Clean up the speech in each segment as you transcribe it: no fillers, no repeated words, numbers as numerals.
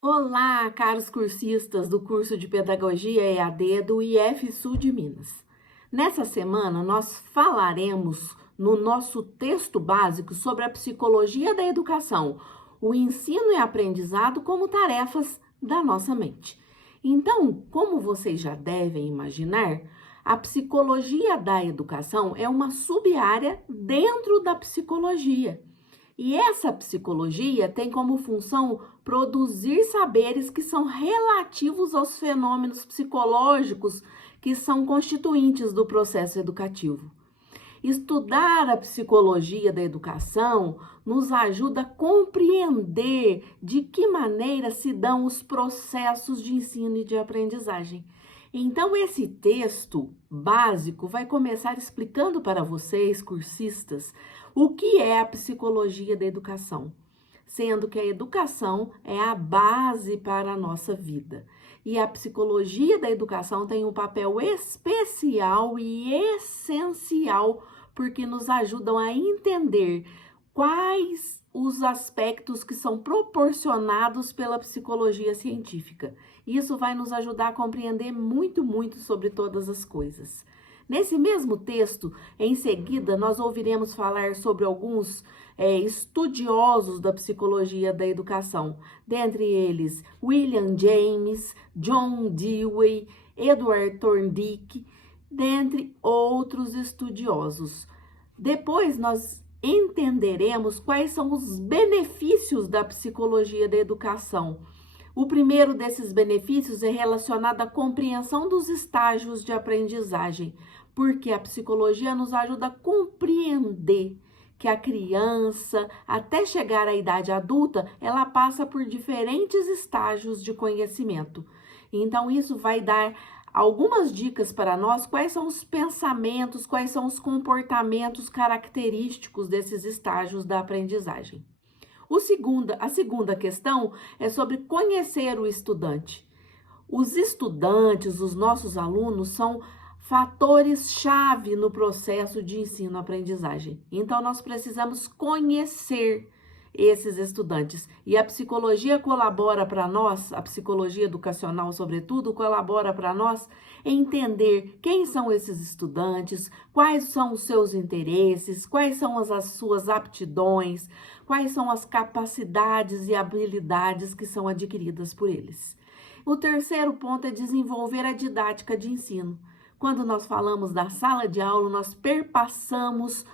Olá, caros cursistas do curso de Pedagogia EAD do IF Sul de Minas. Nessa semana, nós falaremos no nosso texto básico sobre a psicologia da educação, o ensino e aprendizado como tarefas da nossa mente. Então, como vocês já devem imaginar, a psicologia da educação é uma sub-área dentro da psicologia. E essa psicologia tem como função produzir saberes que são relativos aos fenômenos psicológicos que são constituintes do processo educativo. Estudar a psicologia da educação nos ajuda a compreender de que maneira se dão os processos de ensino e de aprendizagem. Então, esse texto básico vai começar explicando para vocês, cursistas, o que é a psicologia da educação, sendo que a educação é a base para a nossa vida. E a psicologia da educação tem um papel especial e essencial porque nos ajudam a entender quais os aspectos que são proporcionados pela psicologia científica. Isso vai nos ajudar a compreender muito sobre todas as coisas. Nesse mesmo texto, em seguida, nós ouviremos falar sobre alguns estudiosos da psicologia da educação, dentre eles William James, John Dewey, Edward Thorndike, dentre outros estudiosos. Depois nós entenderemos quais são os benefícios da psicologia da educação. O primeiro desses benefícios é relacionado à compreensão dos estágios de aprendizagem, porque a psicologia nos ajuda a compreender que a criança, até chegar à idade adulta, ela passa por diferentes estágios de conhecimento. Então, isso vai dar algumas dicas para nós, quais são os pensamentos, quais são os comportamentos característicos desses estágios da aprendizagem. A segunda questão é sobre conhecer o estudante. Os estudantes, os nossos alunos, são fatores-chave no processo de ensino-aprendizagem. Então, nós precisamos conhecer esses estudantes. E a psicologia colabora para nós, a psicologia educacional, sobretudo, colabora para nós entender quem são esses estudantes, quais são os seus interesses, quais são as suas aptidões, quais são as capacidades e habilidades que são adquiridas por eles. O terceiro ponto é desenvolver a didática de ensino. Quando nós falamos da sala de aula, nós perpassamos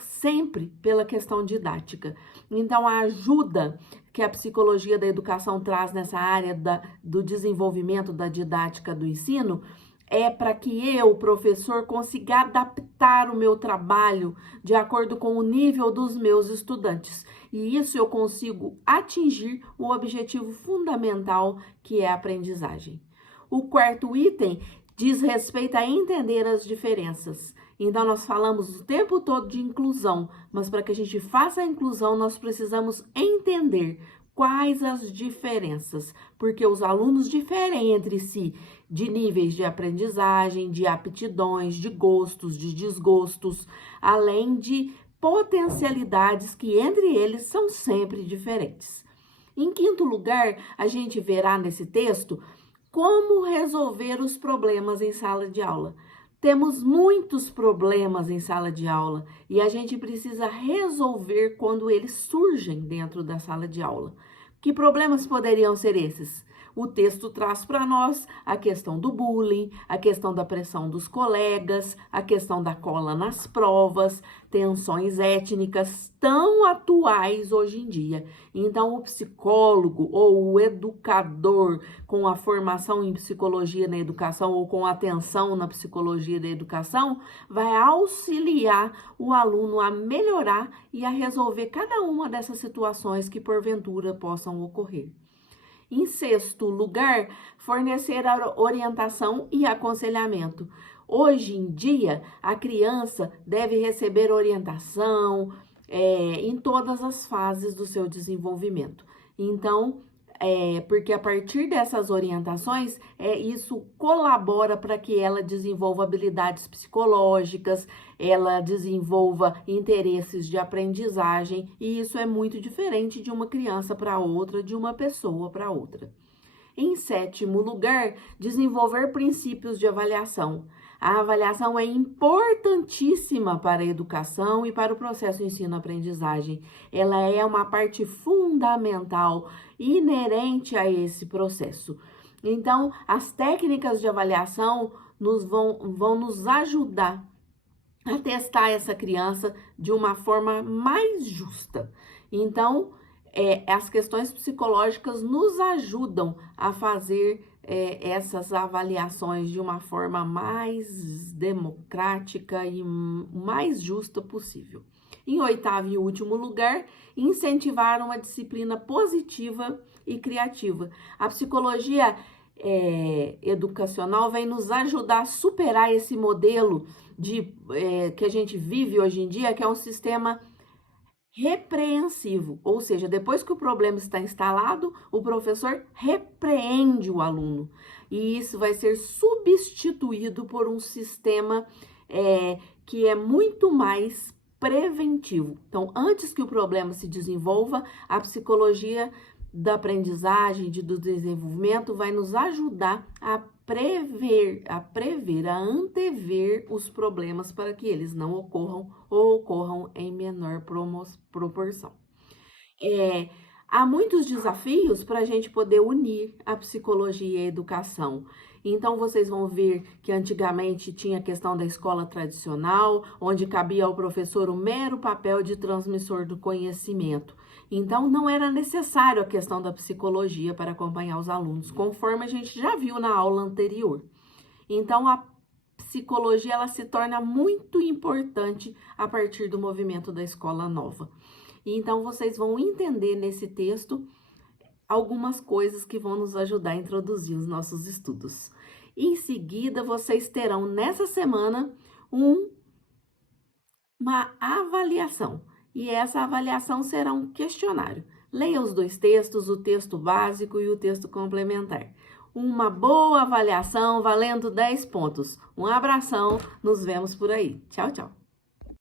sempre pela questão didática. Então, a ajuda que a psicologia da educação traz nessa área do desenvolvimento da didática do ensino é para que eu, professor, consiga adaptar o meu trabalho de acordo com o nível dos meus estudantes. E isso eu consigo atingir o objetivo fundamental que é a aprendizagem. O quarto item diz respeito a entender as diferenças. Então, nós falamos o tempo todo de inclusão, mas para que a gente faça a inclusão, nós precisamos entender quais as diferenças, porque os alunos diferem entre si de níveis de aprendizagem, de aptidões, de gostos, de desgostos, além de potencialidades que entre eles são sempre diferentes. Em quinto lugar, a gente verá nesse texto como resolver os problemas em sala de aula. Temos muitos problemas em sala de aula e a gente precisa resolver quando eles surgem dentro da sala de aula. Que problemas poderiam ser esses? O texto traz para nós a questão do bullying, a questão da pressão dos colegas, a questão da cola nas provas, tensões étnicas tão atuais hoje em dia. Então, o psicólogo ou o educador com a formação em psicologia na educação ou com atenção na psicologia da educação vai auxiliar o aluno a melhorar e a resolver cada uma dessas situações que porventura possam ocorrer. Em sexto lugar, fornecer a orientação e aconselhamento. Hoje em dia, a criança deve receber orientação em todas as fases do seu desenvolvimento. Então, porque a partir dessas orientações, isso colabora para que ela desenvolva habilidades psicológicas, ela desenvolva interesses de aprendizagem, e isso é muito diferente de uma criança para outra, de uma pessoa para outra. Em sétimo lugar, desenvolver princípios de avaliação. A avaliação é importantíssima para a educação e para o processo ensino-aprendizagem. Ela é uma parte fundamental, inerente a esse processo. Então, as técnicas de avaliação vão nos ajudar a testar essa criança de uma forma mais justa. Então, as questões psicológicas nos ajudam a fazer essas avaliações de uma forma mais democrática e mais justa possível. Em oitavo e último lugar, incentivar uma disciplina positiva e criativa. A psicologia educacional vem nos ajudar a superar esse modelo que a gente vive hoje em dia, que é um sistema repreensivo, ou seja, depois que o problema está instalado, o professor repreende o aluno, e isso vai ser substituído por um sistema que é muito mais preventivo. Então, antes que o problema se desenvolva, a psicologia da aprendizagem, do desenvolvimento, vai nos ajudar a prever, a antever os problemas para que eles não ocorram ou ocorram em menor proporção. Há muitos desafios para a gente poder unir a psicologia e a educação. Então, vocês vão ver que antigamente tinha a questão da escola tradicional, onde cabia ao professor o mero papel de transmissor do conhecimento. Então, não era necessário a questão da psicologia para acompanhar os alunos, conforme a gente já viu na aula anterior. Então, a psicologia ela se torna muito importante a partir do movimento da escola nova. Então, vocês vão entender nesse texto algumas coisas que vão nos ajudar a introduzir os nossos estudos. Em seguida, vocês terão nessa semana uma avaliação. E essa avaliação será um questionário. Leia os dois textos, o texto básico e o texto complementar. Uma boa avaliação valendo 10 pontos. Um abração, nos vemos por aí. Tchau, tchau.